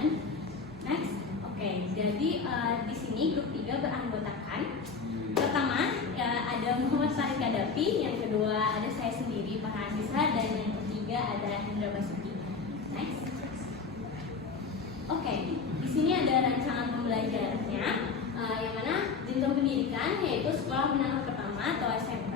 teman-teman. Next, oke. Jadi di sini grup 3 beranggotakan. Pertama ada Muhammad Farid Kadafi, yang kedua ada saya sendiri Farhanisa, dan yang ketiga ada Hendra Basuki. Next. Oke, di sini ada rancangan pembelajarannya, yang mana jenjang pendidikan yaitu sekolah menengah pertama atau SMP.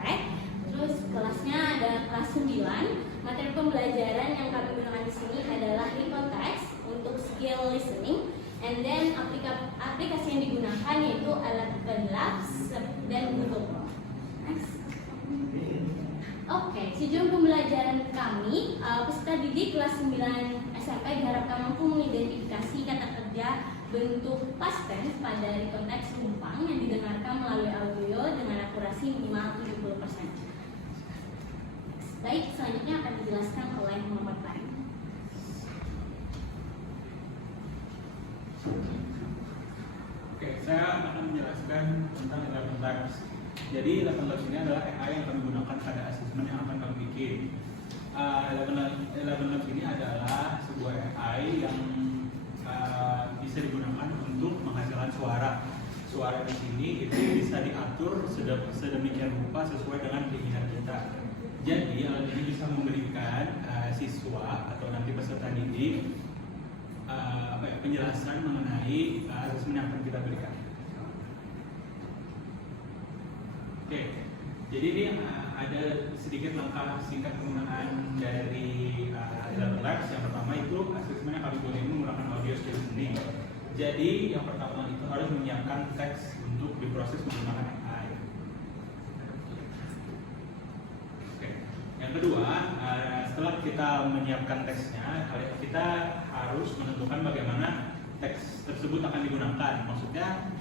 Terus kelasnya ada kelas 9. Materi pembelajaran yang kami gunakan di sini adalah recall text untuk skill listening, and then aplikasi yang digunakan yaitu Eleven Labs dan Google. Next. Oke, tujuan pembelajaran kami, peserta didik kelas 9 SMP diharapkan mampu mengidentifikasi kata kerja bentuk past tense pada recall text penumpang yang didengarkan melalui audio dengan akurasi minimal 70%. Baik, selanjutnya akan dijelaskan oleh Muhammad Farid. Oke, saya akan menjelaskan tentang Eleven Labs. Jadi Eleven Labs ini adalah AI yang kami gunakan pada asesmen yang akan kami bikin. Eleven Labs ini adalah sebuah AI yang bisa digunakan untuk menghasilkan suara. Suara di sini itu bisa diatur sedemikian rupa sesuai dengan keinginan kita. Jadi alat ini bisa memberikan siswa atau nanti peserta didik penjelasan mengenai asesmen yang akan kita berikan. Oke, jadi ini ada sedikit langkah singkat penggunaan dari Eleven Labs. Yang pertama itu asesmen yang kami buat ini menggunakan audio listening. Jadi yang pertama itu harus menyiapkan teks untuk diproses menggunakan AI. Oke, yang kedua, setelah kita menyiapkan teksnya, kita harus menentukan bagaimana teks tersebut akan digunakan. Maksudnya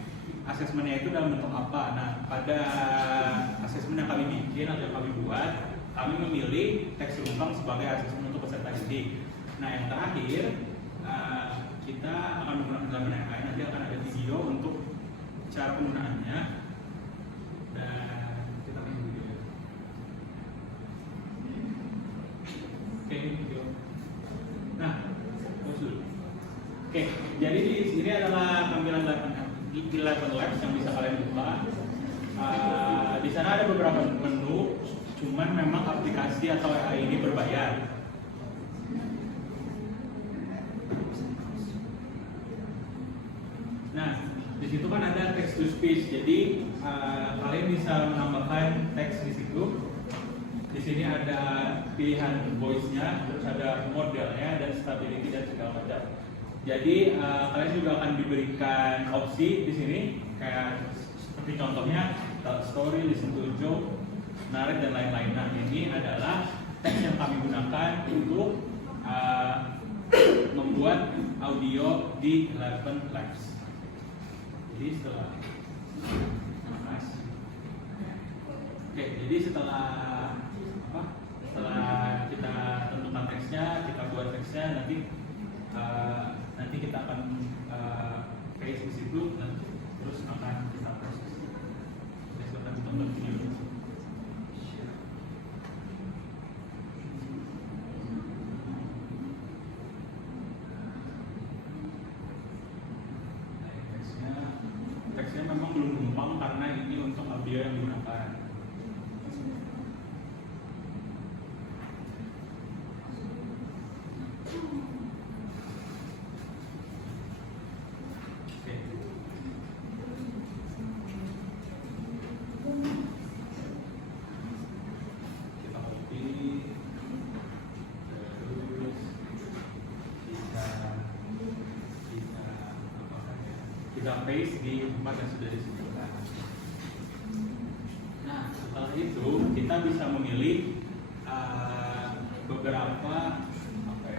asesmennya itu dalam bentuk apa. Nah, pada asesmen yang kami bikin atau yang kami buat, kami memilih teks penumpang sebagai asesmen untuk peserta didik. Nah, yang terakhir kita akan menggunakan dalam AI. Nanti akan ada video untuk cara penggunaannya, dan kita akan video. Oke, video. Nah, oke, jadi di sini adalah tampilan Eleven Labs yang bisa kalian buka. Di sana ada beberapa menu, cuman memang aplikasi atau AI ini berbayar. Nah, di situ kan ada text to speech, jadi kalian bisa menambahkan teks di situ. Di sini ada pilihan voice-nya, terus ada modelnya dan stability dan segala macam. Jadi kalian juga akan diberikan opsi di sini, kayak seperti contohnya tell story, listen to joke, narrate dan lain-lain. Nah, ini adalah teks yang kami gunakan untuk membuat audio di Eleven Labs. Jadi setelah kita tentukan teksnya, kita buat teksnya, nanti kita akan paste di situ, dan terus akan kita proses. Kita akan tonton video. Teksnya memang belum numpang karena ini untuk audio yang digunakan. Oke. Kita copy, terus kita paste di tempat yang sudah disebutkan. Nah, setelah itu kita bisa memilih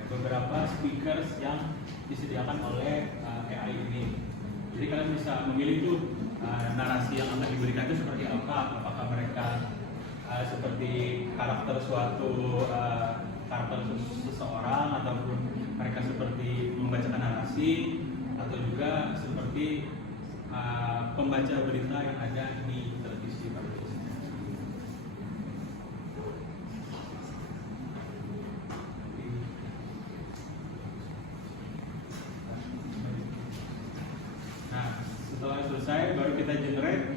beberapa speakers yang disediakan oleh AI ini. Jadi kalian bisa memilih tuh narasi yang akan diberikan itu seperti apa. Apakah mereka seperti karakter seseorang, ataupun mereka seperti membacakan narasi, atau juga seperti pembaca berita yang ada di televisi pada biasanya. kita generate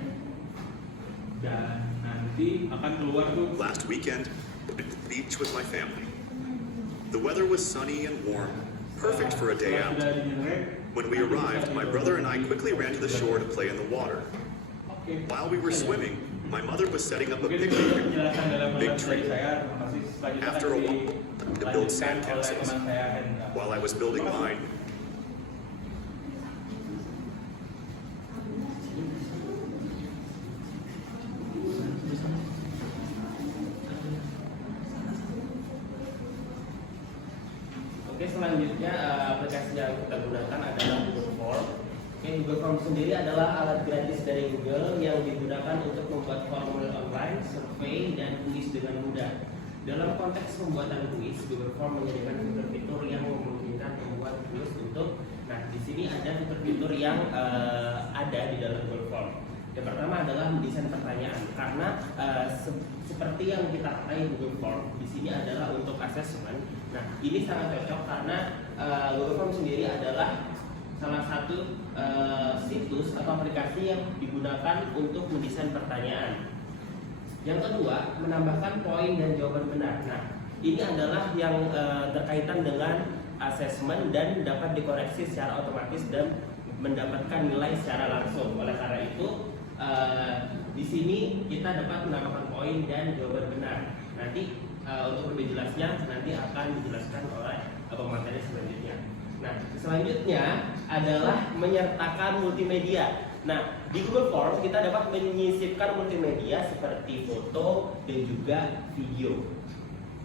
dan nanti akan keluar tuh. Last weekend, I went to the beach with my family. The weather was sunny and warm, perfect for a day Setelah out. sudah di-generate, When we arrived, my brother and I quickly ran to the shore to play in the water. Oke. While we were swimming, my mother was setting up a Mungkin big itu tree. penjelasan dalam Big bahasa tree. dari saya. Terima kasih. Selanjutnya After a akan while, to build sand dilanjutkan oleh castles. teman saya Hendra. While I was building mine, Oke, selanjutnya aplikasi yang kita gunakan adalah Google Form. Oke, Google Form sendiri adalah alat gratis dari Google yang digunakan untuk membuat formulir online, survei, dan kuis dengan mudah. Dalam konteks pembuatan kuis, Google Form menyediakan fitur-fitur yang memungkinkan membuat kuis untuk. Nah, di sini ada fitur-fitur yang ada di dalam Google Form. Yang pertama adalah mendesain pertanyaan, karena seperti yang kita ketahui Google Form di sini adalah untuk assessment. Nah, ini sangat cocok karena Google Form sendiri adalah salah satu situs atau aplikasi yang digunakan untuk mendesain pertanyaan. Yang kedua, menambahkan poin dan jawaban benar. Nah, ini adalah yang berkaitan dengan assessment dan dapat dikoreksi secara otomatis dan mendapatkan nilai secara langsung. Oleh karena itu, di sini kita dapat menambahkan poin dan jawaban benar. Nanti untuk lebih jelasnya nanti akan dijelaskan oleh pemateri selanjutnya. Nah, selanjutnya adalah menyertakan multimedia. Nah, di Google Form kita dapat menyisipkan multimedia seperti foto dan juga video.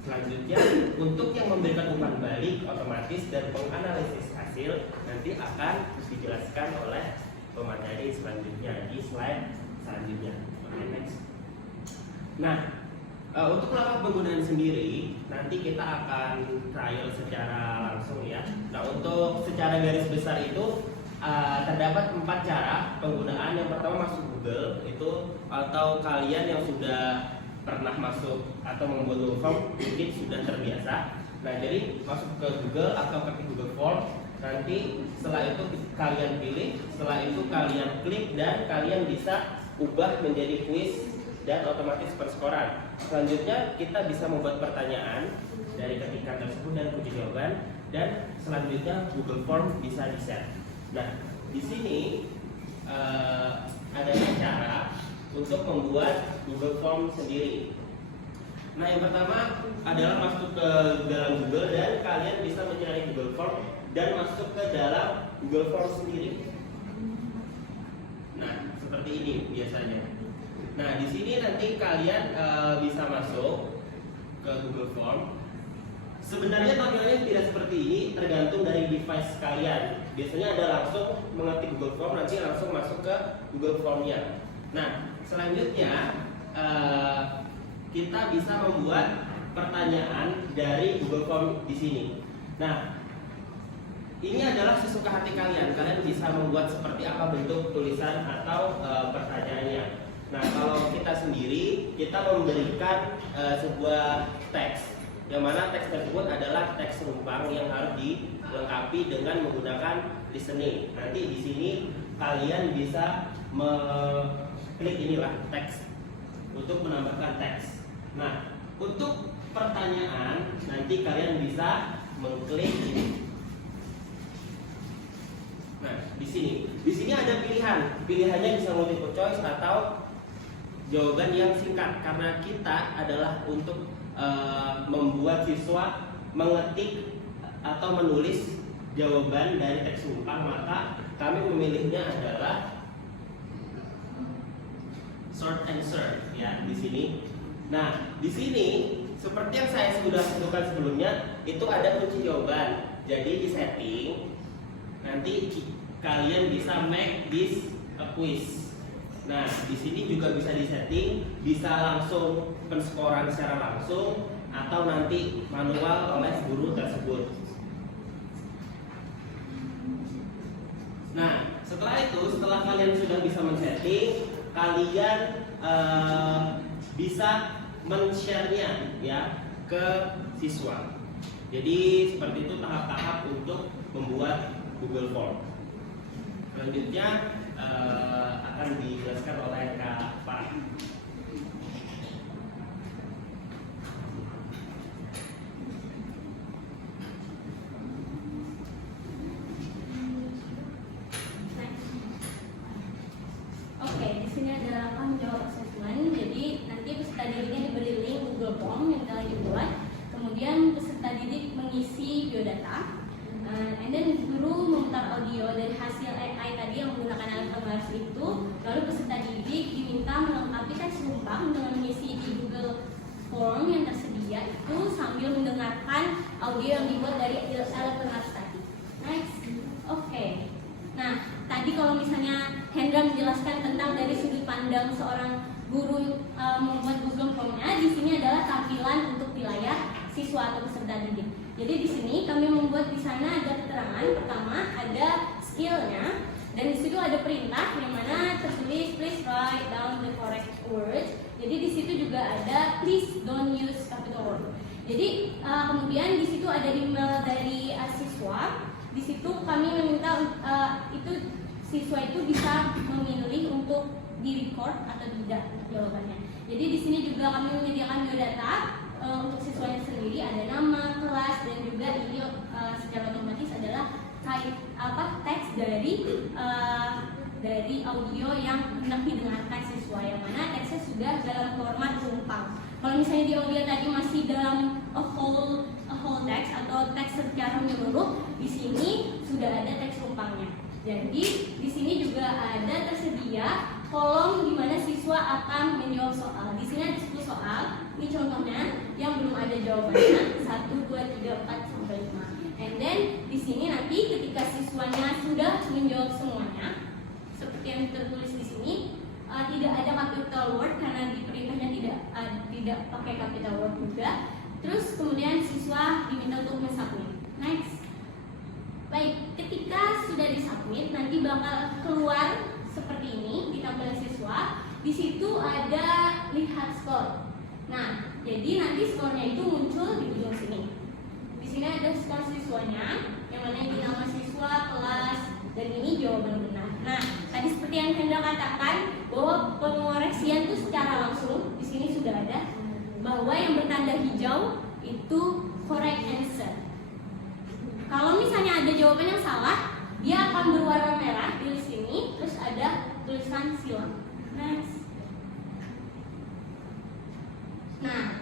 Selanjutnya, untuk yang memberikan umpan balik otomatis dan menganalisis hasil nanti akan dijelaskan oleh pemateri selanjutnya di slide selanjutnya. Oke, next. Nah, untuk langkah penggunaan sendiri nanti kita akan trial secara langsung ya. Nah, untuk secara garis besar itu terdapat 4 cara penggunaan. Yang pertama masuk Google itu, atau kalian yang sudah pernah masuk atau membuat Google Form mungkin sudah terbiasa. Nah, jadi masuk ke Google atau ketik Google Form. Nanti setelah itu kalian pilih, setelah itu kalian klik dan kalian bisa ubah menjadi kuis dan otomatis perskoran. Selanjutnya kita bisa membuat pertanyaan dari ketikan tersebut dan kunci jawaban, dan selanjutnya Google Form bisa di-set. Nah, di sini ada cara untuk membuat Google Form sendiri. Nah, yang pertama adalah masuk ke dalam Google dan kalian bisa mencari Google Form dan masuk ke dalam Google Form sendiri. Nah, seperti ini biasanya. Nah, di sini nanti kalian bisa masuk ke Google Form. Sebenarnya tampilannya tidak seperti ini, tergantung dari device kalian. Biasanya ada langsung mengetik Google Form, nanti langsung masuk ke Google Form-nya. Nah, selanjutnya kita bisa membuat pertanyaan dari Google Form di sini. Nah, ini adalah sesuka hati kalian. Kalian bisa membuat seperti apa bentuk tulisan atau pertanyaannya. Nah, kalau kita sendiri, kita memberikan sebuah teks, yang mana teks tersebut adalah teks rumpang yang harus dilengkapi dengan menggunakan listening. Nanti di sini kalian bisa klik inilah teks untuk menambahkan teks. Nah, untuk pertanyaan nanti kalian bisa mengklik ini. Nah, di sini ada pilihan. Pilihannya bisa multiple choice atau jawaban yang singkat, karena kita adalah untuk membuat siswa mengetik atau menulis jawaban dari teks rumpang, maka kami memilihnya adalah short answer ya di sini. Nah, di sini seperti yang saya sudah sebutkan sebelumnya, itu ada kunci jawaban. Jadi di setting nanti kalian bisa make this a quiz. Nah, di sini juga bisa disetting, bisa langsung penskoran secara langsung atau nanti manual oleh guru tersebut. Nah, setelah kalian sudah bisa men-setting, kalian bisa men-share-nya ya ke siswa. Jadi seperti itu tahap-tahap untuk membuat Google Form. Selanjutnya akan akan dijelaskan oleh Kak Farah. Oke, di sini ada langkah menjawab assessment. Jadi nanti peserta didiknya diberi link Google Form yang telah dibuat. Kemudian peserta didik mengisi biodata. And then guru memutar audio dari hasil AI tadi yang menggunakan alat pembalas itu. Lalu peserta didik diminta melengkapi teks rumpang dengan mengisi di Google Form yang tersedia itu sambil mendengarkan audio yang dibuat dari alat pembalas tadi. Next, oke. Nah, tadi kalau misalnya Hendra menjelaskan tentang dari sudut pandang seorang guru membuat Google Form-nya, di sini adalah tampilan untuk di layar siswa atau peserta didik. Jadi di sini kami membuat di sana ada keterangan. Pertama ada skill-nya, dan di situ ada perintah yang mana tertulis please write down the correct words. Jadi di situ juga ada please don't use capital word. Jadi kemudian di situ ada email dari siswa. Di situ kami meminta itu siswa itu bisa memilih untuk di-record atau tidak jawabannya. Jadi di sini juga kami menyediakan biodata untuk siswanya sendiri, ada nama, kelas, dan juga ini secara otomatis adalah teks dari audio yang hendak didengarkan siswa, yang mana teksnya sudah dalam format rumpang. Kalau misalnya di audio tadi masih dalam a whole text atau teks secara menyeluruh, di sini sudah ada teks rumpangnya. Jadi di sini juga ada tersedia kolom di mana siswa akan menjawab soal. Di sini ada 10 soal. Ini contohnya yang belum ada jawabannya 1, 2, 3, 4 sampai 5. And then di sini nanti ketika siswanya sudah menjawab semuanya, seperti yang tertulis di sini, tidak ada capital word karena di perintahnya tidak pakai capital word juga. Terus kemudian siswa diminta untuk mensubmit. Next. Baik, ketika sudah disubmit nanti bakal keluar seperti ini di tampilan siswa. Di situ ada lihat skor. Nah, jadi nanti skornya itu muncul di ujung sini. Di sini ada skor siswanya, yang mana ini nama siswa, kelas, dan ini jawaban benar. Nah, tadi seperti yang Hendra katakan bahwa pengoreksian itu secara langsung di sini sudah ada, bahwa yang bertanda hijau itu correct answer. Kalau misalnya ada jawaban yang salah, dia akan berwarna merah di sini, terus ada tulisan silang. Next. Nah,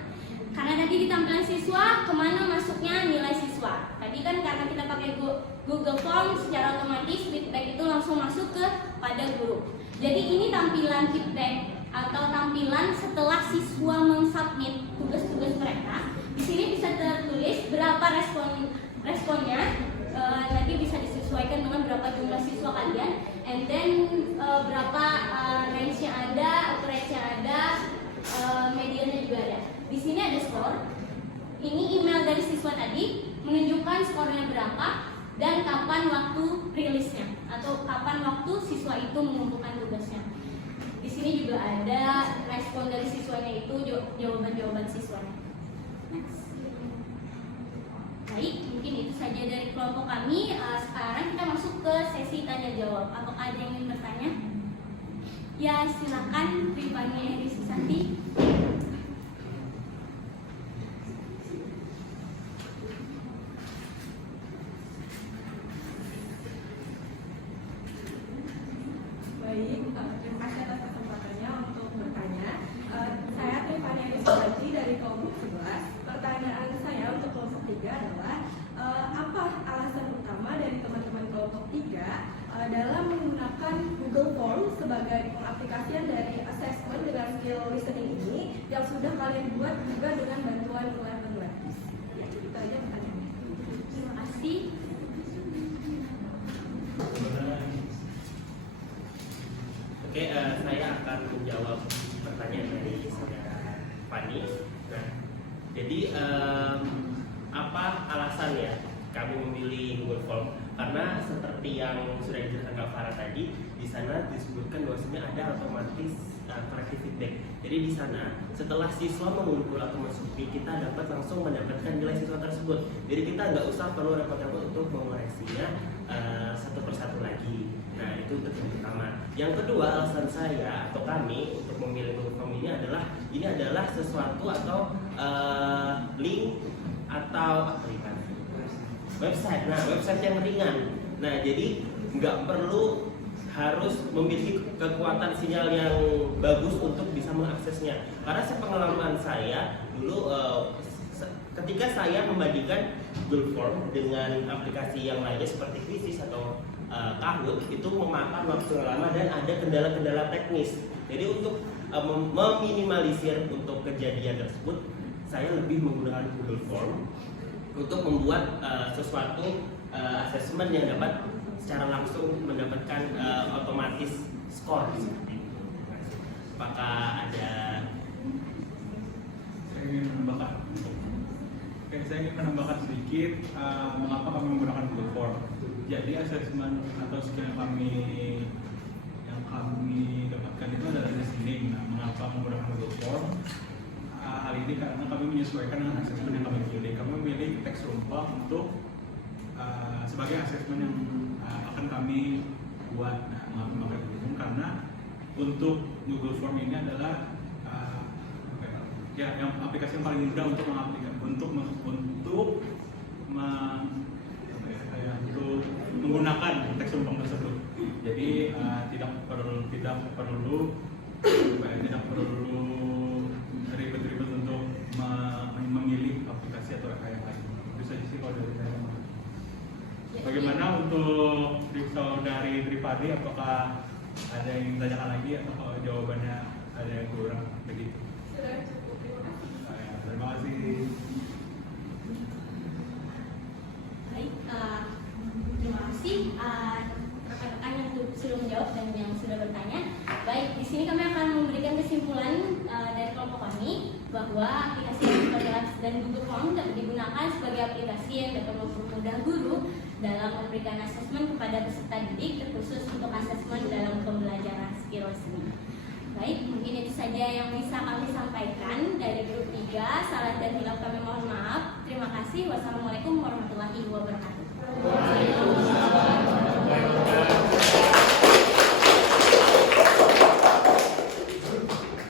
karena tadi di tampilan siswa, kemana masuknya nilai siswa? Tadi kan karena kita pakai Google Form, secara otomatis feedback itu langsung masuk pada guru. Jadi ini tampilan feedback atau tampilan setelah siswa mensubmit tugas-tugas mereka. Di sini bisa tertulis berapa responnya, nanti bisa disesuaikan dengan berapa jumlah siswa kalian, and then berapa range yang ada, average yang ada, mediannya juga ada. Di sini ada skor. Ini email dari siswa tadi menunjukkan skornya berapa dan kapan waktu rilisnya atau kapan waktu siswa itu mengumpulkan tugasnya. Di sini juga ada respon dari siswanya itu, jawaban-jawaban siswanya. Next. Baik, mungkin itu saja dari kelompok kami. Sekarang kita masuk ke sesi tanya jawab. Apakah ada yang ingin bertanya? Ya, silakan Rifani Eri Susanti. Baik, terima kasih atas kesempatannya untuk bertanya. Saya Rifani Eri Susanti dari kelompok 11. Pertanyaan saya untuk kelompok 3 adalah apa alasan utama dari teman-teman kelompok 3 dalam menggunakan Google Form sebagai pengaplikasian dari assessment dengan skill listening ini yang sudah kalian buat juga dengan bantuan Eleven. Ya, itu aja pertanyaannya. Terima kasih. Oke, saya akan menjawab pertanyaan dari saudara Fani. Nah, jadi apa alasannya kami memilih Google Form? Karena seperti yang sudah dijelaskan Kak Farah tadi, di sana disebutkan bahwasanya ada otomatis corrective feedback. Jadi di sana setelah siswa mengumpul atau mensupi, kita dapat langsung mendapatkan nilai siswa tersebut. Jadi kita nggak usah perlu repot-repot untuk mengoreksinya satu persatu lagi. Nah itu untuk yang pertama. Yang kedua, alasan saya atau kami untuk memilih Google Form ini adalah sesuatu atau link atau website. Nah, website yang ringan. Nah, jadi nggak perlu harus memiliki kekuatan sinyal yang bagus untuk bisa mengaksesnya. Karena sepengalaman saya dulu ketika saya membandingkan Google Form dengan aplikasi yang lainnya seperti Quizizz atau Kahoot, itu memakan waktu lama dan ada kendala-kendala teknis. Jadi untuk meminimalisir untuk kejadian tersebut, saya lebih menggunakan Google Form untuk membuat sesuatu asesmen yang dapat secara langsung mendapatkan otomatis skor seperti itu. Apakah ada? Saya ingin menambahkan sedikit mengapa kami menggunakan Google Form. Jadi asesmen atau skill yang kami dapatkan itu adalah listening. Nah, mengapa menggunakan Google Form? Hal ini karena kami menyesuaikan dengan asesmen yang kami pilih. Kami memilih teks rumpa untuk sebagai asesmen yang akan kami buat. Nah, mengapa memakai Google Form? Karena untuk Google Form ini adalah yang aplikasi yang paling mudah untuk menggunakan teks rumpang tersebut. Jadi tidak perlu ribet-ribet untuk memilih aplikasi atau yang lain. Itu saja sih kalau dari saya. Bagaimana untuk saudari Tripadi, apakah ada yang ditanyakan lagi atau kalau jawabannya ada yang kurang begitu? Sudah cukup, Terima kasih. Baik, terima kasih rekan-rekan yang sudah menjawab dan yang sudah bertanya. Baik, di sini kami akan memberikan kesimpulan dari kelompok kami bahwa aplikasi Google Labs dan Google Form dapat digunakan sebagai aplikasi yang dapat mempermudah guru dalam memberikan asesmen kepada peserta didik, terkhusus untuk asesmen dalam pembelajaran skill listening. Baik, mungkin itu saja yang bisa kami sampaikan dari grup 3. Salah dan hilaf kami mohon maaf. Terima kasih. Wassalamualaikum warahmatullahi wabarakatuh.